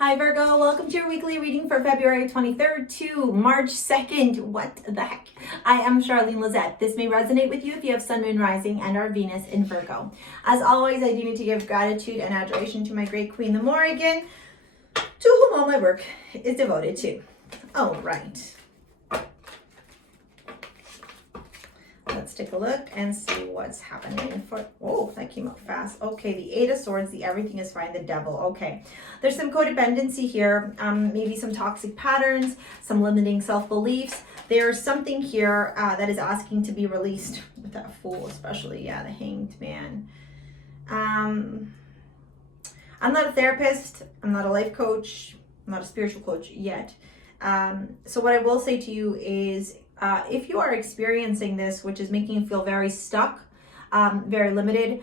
Hi Virgo, welcome to your weekly reading for February 23rd to March 2nd. What the heck? I am Charlene Lizette. This may resonate with you if you have Sun, Moon, Rising, and our Venus in Virgo. As always, I do need to give gratitude and adoration to my great queen, the Morrigan, to whom all my work is devoted to. All right. Let's take a look and see what's happening for, oh, that came up fast. Okay, the Eight of Swords, the everything is fine, the Devil. Okay, there's some codependency here, maybe some toxic patterns, some limiting self-beliefs. There's something here that is asking to be released with that Fool, especially, yeah, the Hanged Man. I'm not a therapist, I'm not a life coach, I'm not a spiritual coach yet. So what I will say to you is, if you are experiencing this, which is making you feel very stuck, very limited,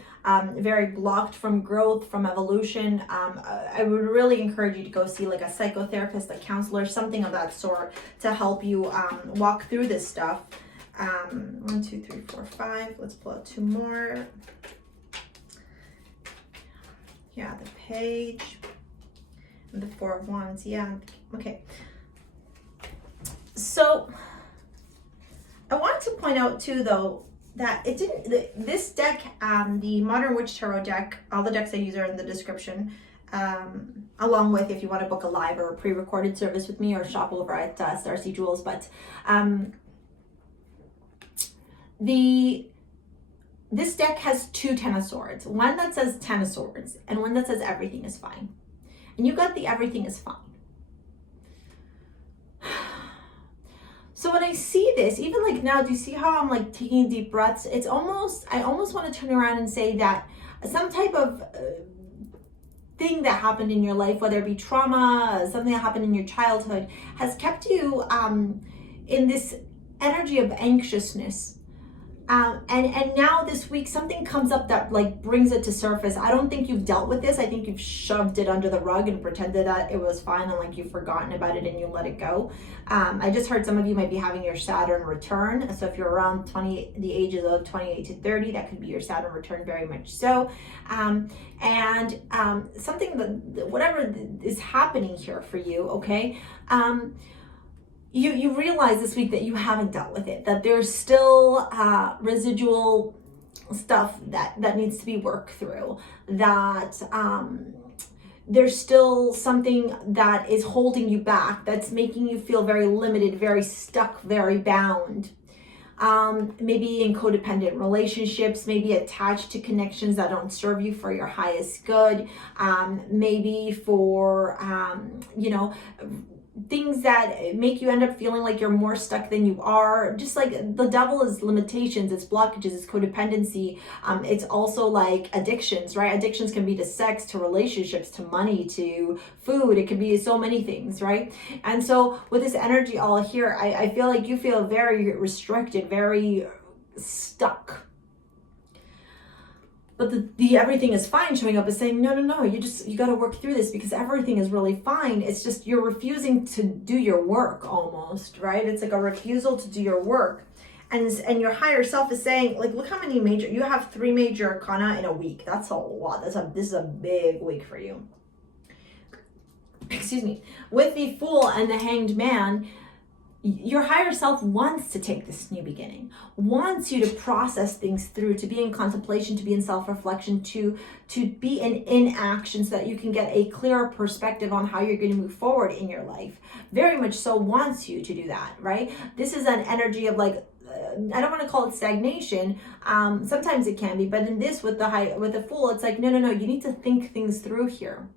very blocked from growth, from evolution, I would really encourage you to go see like a psychotherapist, a counselor, something of that sort to help you walk through this stuff. 1, 2, 3, 4, 5. Let's pull out 2 more. Yeah, the Page and the 4 of Wands. Yeah, okay. So I want to point out too, though, that it didn't. This deck, the Modern Witch Tarot deck, all the decks I use are in the description. Along with if you want to book a live or a pre-recorded service with me or shop over at STARSEA Jewels. But this deck has 2 Ten of Swords. One that says Ten of Swords and one that says everything is fine. And you got the everything is fine. So when I see this, even like now, do you see how I'm like taking deep breaths? It's almost, I almost want to turn around and say that some type of thing that happened in your life, whether it be trauma, something that happened in your childhood, has kept you in this energy of anxiousness. And now this week, something comes up that like brings it to surface. I don't think you've dealt with this. I think you've shoved it under the rug and pretended that it was fine and like you've forgotten about it and you let it go. I just heard some of you might be having your Saturn return. So if you're around the ages of 28 to 30, that could be your Saturn return, very much so. Something that, whatever is happening here for you, okay? You realize this week that you haven't dealt with it, that there's still residual stuff that needs to be worked through, that there's still something that is holding you back, that's making you feel very limited, very stuck, very bound. Maybe in codependent relationships, maybe attached to connections that don't serve you for your highest good, maybe for, things that make you end up feeling like you're more stuck than you are. Just like the Devil is limitations, it's blockages, it's codependency. It's also like addictions, right? Addictions can be to sex, to relationships, to money, to food. It could be so many things, right? And so with this energy all here, I feel like you feel very restricted, very stuck. But the everything is fine showing up is saying, no, you got to work through this because everything is really fine. It's just you're refusing to do your work almost, right? It's like a refusal to do your work. And your higher self is saying, like, look how many major, you have 3 major arcana in a week. That's a lot. This is a big week for you. Excuse me. With the Fool and the Hanged Man, your higher self wants to take this new beginning, wants you to process things through, to be in contemplation, to be in self-reflection, to be in inaction so that you can get a clearer perspective on how you're going to move forward in your life. Very much so wants you to do that, right? This is an energy of like, I don't want to call it stagnation. Sometimes it can be, but in this with the Fool, it's like, no, you need to think things through here.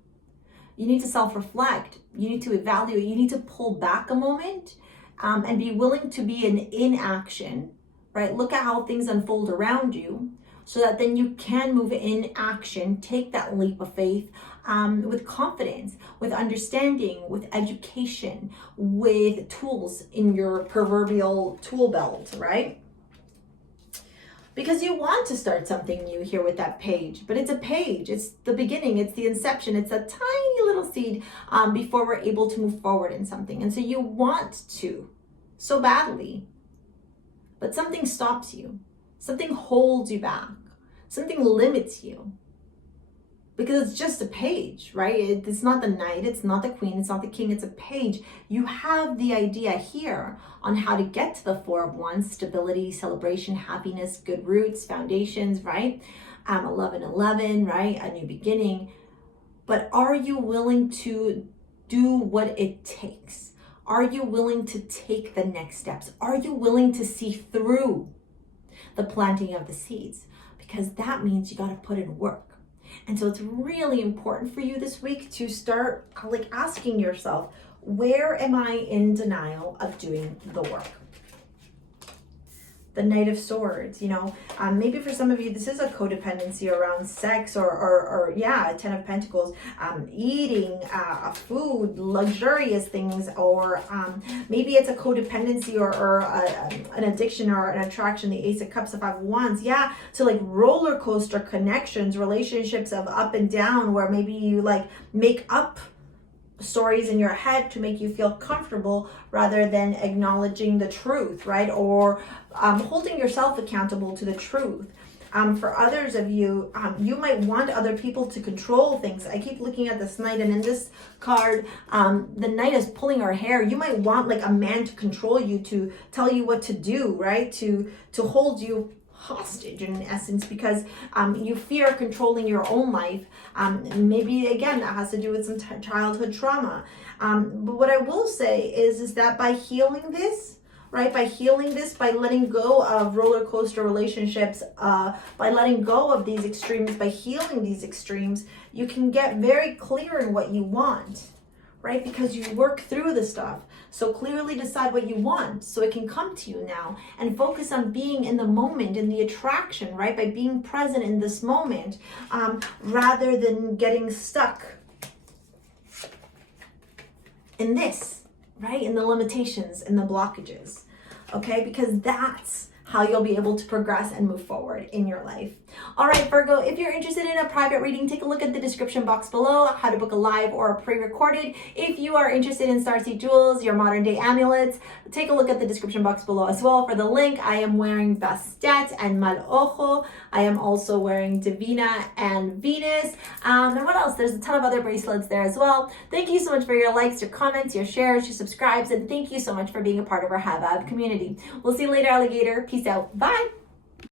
You need to self-reflect. You need to evaluate. You need to pull back a moment. And be willing to be in inaction, right? Look at how things unfold around you so that then you can move in action, take that leap of faith with confidence, with understanding, with education, with tools in your proverbial tool belt, right? Because you want to start something new here with that Page, but it's a page, it's the beginning, it's the inception, it's a tiny little seed before we're able to move forward in something. And so you want to so badly, but something stops you, something holds you back, something limits you. because it's just a page, right? It's not the knight, it's not the queen, it's not the king, it's a page. You have the idea here on how to get to the Four of Wands: stability, celebration, happiness, good roots, foundations, right? 1111, right? A new beginning. But are you willing to do what it takes? Are you willing to take the next steps? Are you willing to see through the planting of the seeds? Because that means you got to put in work. And so it's really important for you this week to start like asking yourself, where am I in denial of doing the work? The Knight of Swords, you know, maybe for some of you, this is a codependency around sex or yeah, 10 of Pentacles, eating food, luxurious things, or maybe it's a codependency or an addiction or an attraction, the Ace of Cups, the Five of Wands, yeah, to like roller coaster connections, relationships of up and down, where maybe you like make up stories in your head to make you feel comfortable rather than acknowledging the truth, right? Or holding yourself accountable to the truth. For others of you, you might want other people to control things. I keep looking at this knight, and in this card, the knight is pulling her hair. You might want like a man to control you, to tell you what to do, right? To hold you hostage in essence, because you fear controlling your own life. Maybe again that has to do with some childhood trauma. But what I will say is that by healing this, right, by healing this, by letting go of roller coaster relationships, by letting go of these extremes, by healing these extremes, you can get very clear in what you want, right? Because you work through the stuff. So clearly decide what you want so it can come to you now, and focus on being in the moment, in the attraction, right? By being present in this moment, rather than getting stuck in this, right? In the limitations, in the blockages, okay? Because that's how you'll be able to progress and move forward in your life. All right, Virgo, if you're interested in a private reading, take a look at the description box below, how to book a live or a pre-recorded. If you are interested in STARSEA jewels, your modern day amulets, take a look at the description box below as well for the link. I am wearing Bastet and Mal Ojo. I am also wearing Divina and Venus. And what else? There's a ton of other bracelets there as well. Thank you so much for your likes, your comments, your shares, your subscribes, and thank you so much for being a part of our Habab community. We'll see you later, alligator. Peace out. Bye.